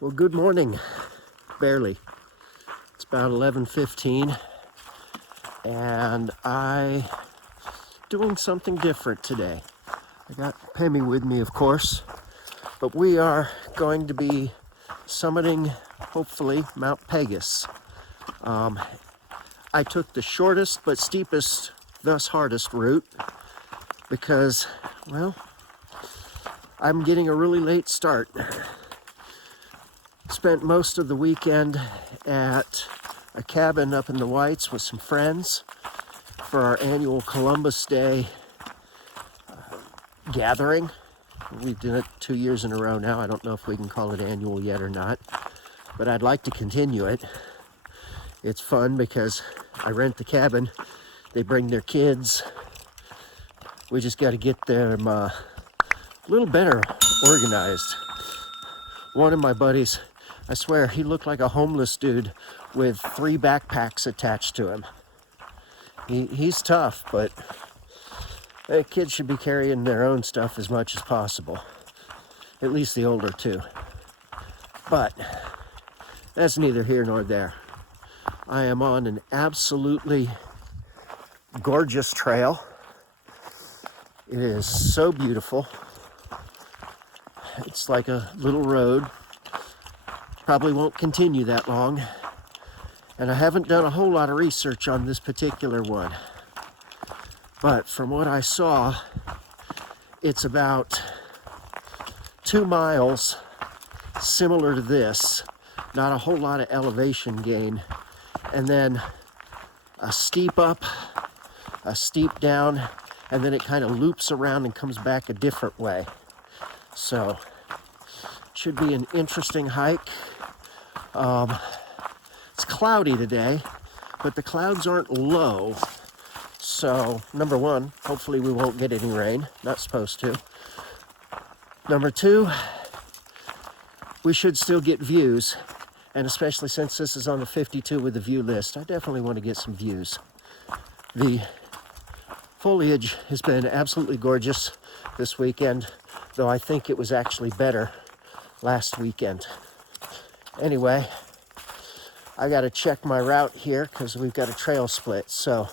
Well, good morning. Barely. It's about 11:15 and I doing something different today. I got Pemmy with me, of course, but we are going to be summiting, hopefully, MtPaugus. I took the shortest but steepest, thus hardest route because, well, I'm getting a really late start. Spent most of the weekend at a cabin up in the Whites with some friends for our annual Columbus Day gathering. We've done it 2 years in a row now. I don't know if we can call it annual yet or not, but I'd like to continue it. It's fun because I rent the cabin. They bring their kids. We just got to get them a little better organized. One of my buddies, I swear, he looked like a homeless dude with 3 backpacks attached to him. He's tough, but kids should be carrying their own stuff as much as possible. At least the older two. But that's neither here nor there. I am on an absolutely gorgeous trail. It is so beautiful. It's like a little road. Probably won't continue that long. And I haven't done a whole lot of research on this particular one. But from what I saw, it's about 2 miles similar to this. Not a whole lot of elevation gain. And then a steep up, a steep down, and then it kind of loops around and comes back a different way. So, should be an interesting hike. It's cloudy today, but the clouds aren't low. So, number one, hopefully we won't get any rain. Not supposed to. Number two, we should still get views. And especially since this is on the 52 with the view list, I definitely want to get some views. The foliage has been absolutely gorgeous this weekend, though I think it was actually better last weekend. Anyway, I got to check my route here because we've got a trail split. So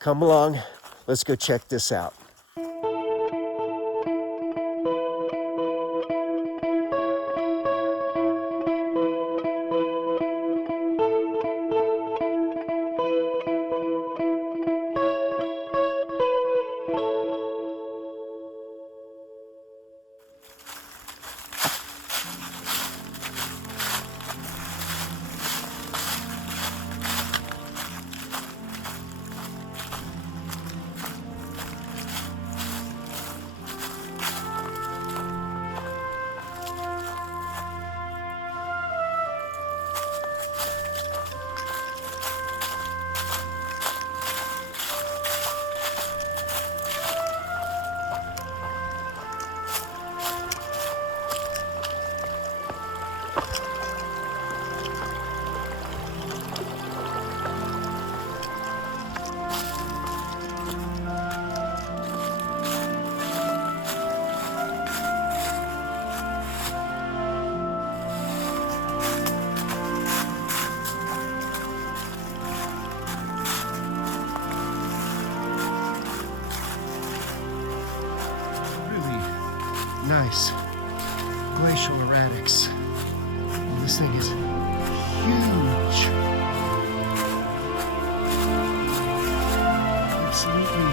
come along, let's go check this out. Nice glacial erratics. And this thing is huge. Absolutely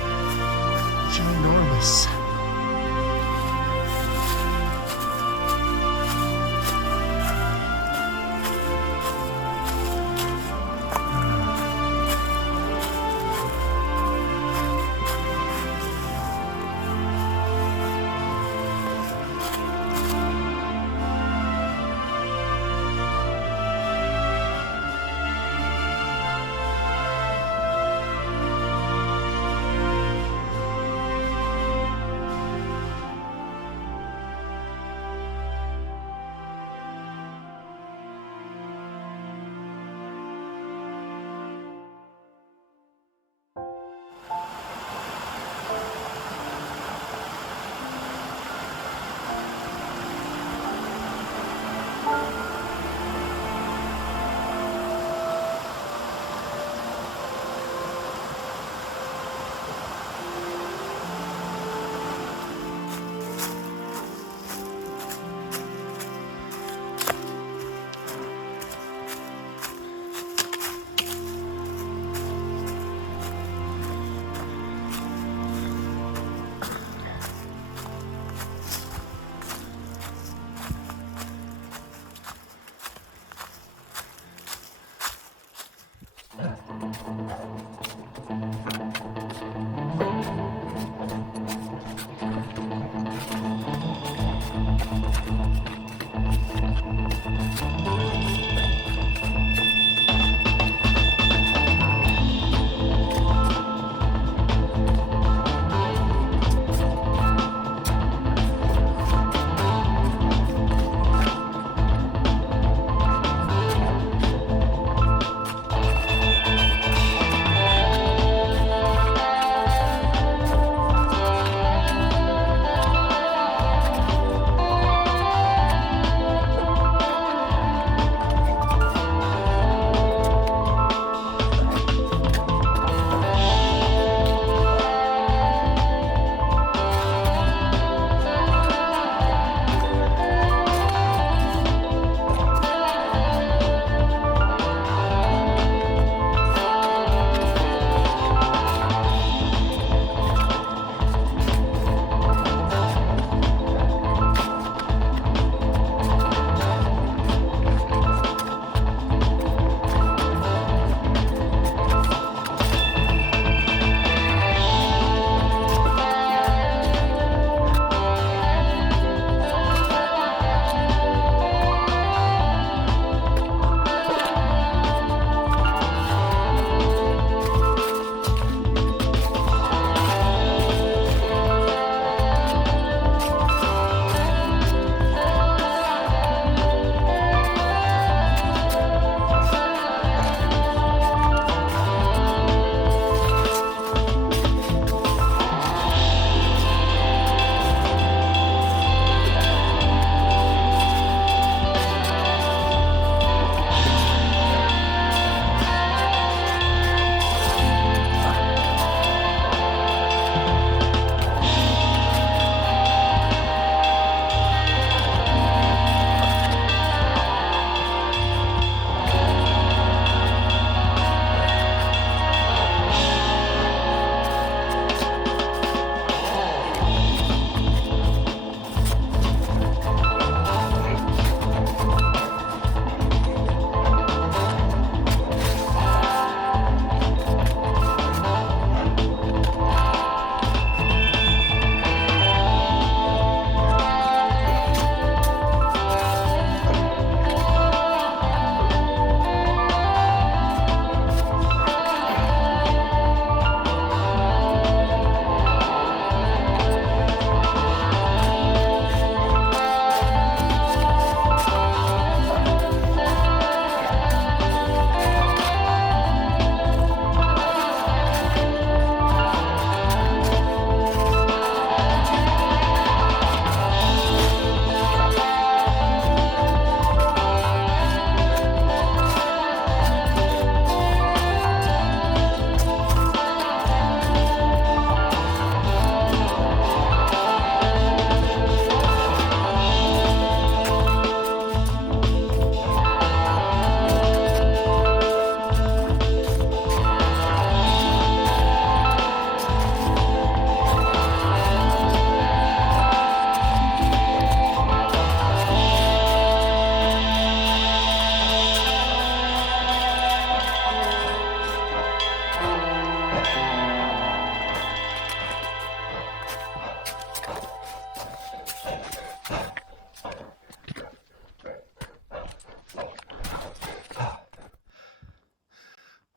ginormous.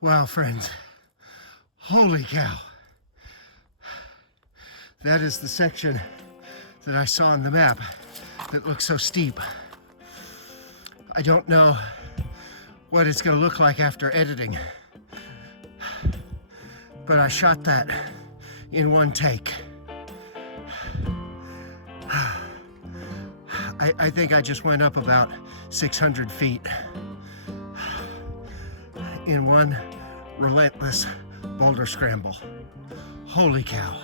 Wow, friends. Holy cow. That is the section that I saw on the map that looks so steep. I don't know what it's going to look like after editing, but I shot that in one take. I think I just went up about 600 feet in one relentless boulder scramble. Holy cow.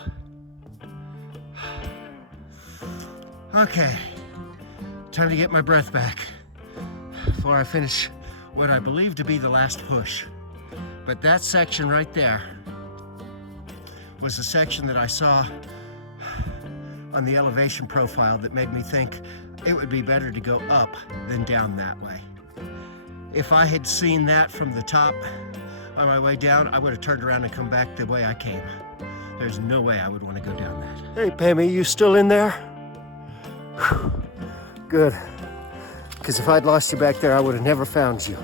Okay, time to get my breath back before I finish what I believe to be the last push. But that section right there was the section that I saw on the elevation profile that made me think it would be better to go up than down that way. If I had seen that from the top on my way down, I would have turned around and come back the way I came. There's no way I would want to go down that. Hey, Pammy, you still in there? Whew. Good. Because if I'd lost you back there, I would have never found you.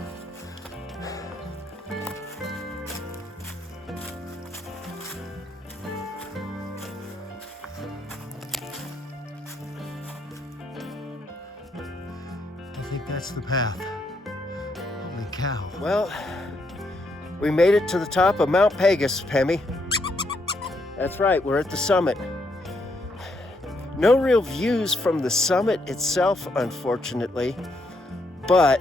I think that's the path. Holy cow. Well, we made it to the top of MtPaugus, Pammy. That's right, we're at the summit. No real views from the summit itself, unfortunately, but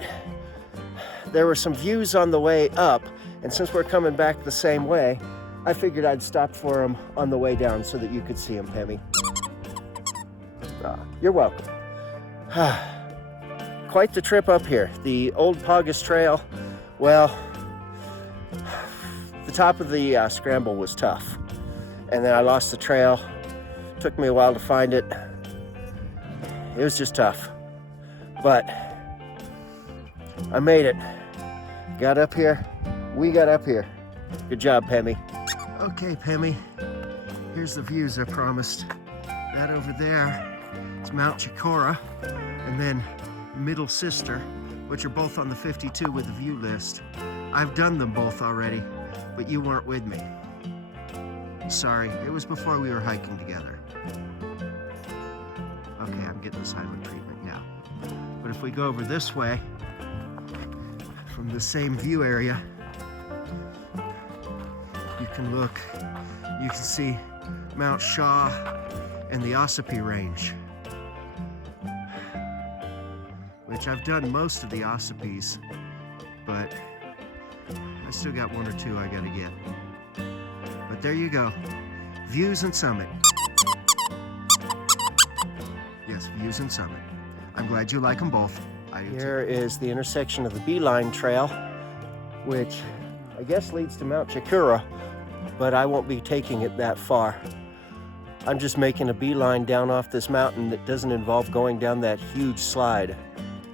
there were some views on the way up, and since we're coming back the same way, I figured I'd stop for them on the way down so that you could see them, Pammy. You're welcome. Quite the trip up here. The old Paugus trail, well, the top of the scramble was tough, and then I lost the trail. Took me a while to find it. It was just tough, but I made it. Got up here. We got up here. Good job, Pammy. Okay, Pammy, here's the views I promised. That over there is Mount Chicora, and then Middle Sister, which are both on the 52 with the view list. I've done them both already, but you weren't with me. Sorry, it was before we were hiking together. Okay, I'm getting the silent treatment now. But if we go over this way, from the same view area, you can look, you can see Mount Shaw and the Ossipee Range, which I've done most of the Ossipees, but I still got one or two I gotta get. But there you go, views and summit. Yes, views and summit. I'm glad you like them both. Here is the intersection of the Beeline Trail, which I guess leads to Mount Chicora, but I won't be taking it that far. I'm just making a beeline down off this mountain that doesn't involve going down that huge slide.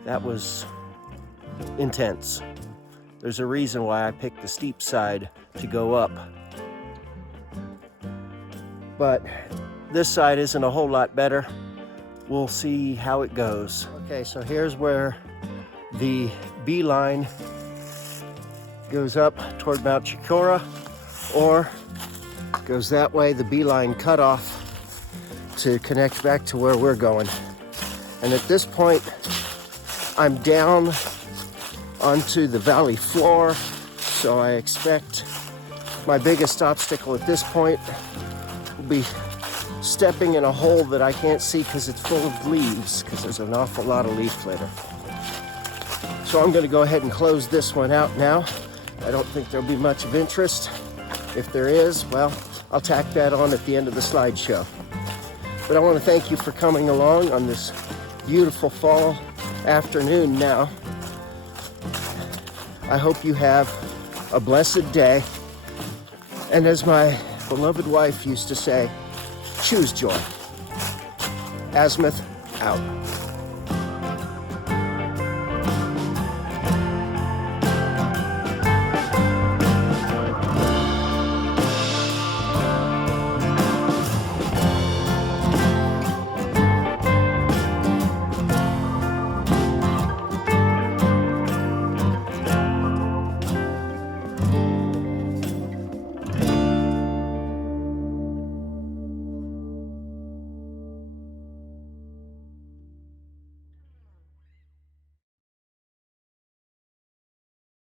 That was intense. There's a reason why I picked the steep side to go up. But this side isn't a whole lot better. We'll see how it goes. Okay, so here's where the beeline goes up toward Mount Chicora, or goes that way, the beeline cutoff, to connect back to where we're going. And at this point, I'm down onto the valley floor, so I expect my biggest obstacle at this point will be stepping in a hole that I can't see because it's full of leaves, because there's an awful lot of leaf litter. So I'm going to go ahead and close this one out now. I don't think there'll be much of interest. If there is, well, I'll tack that on at the end of the slideshow. But I want to thank you for coming along on this beautiful fall afternoon now. I hope you have a blessed day. And as my beloved wife used to say, choose joy. Azimuth out.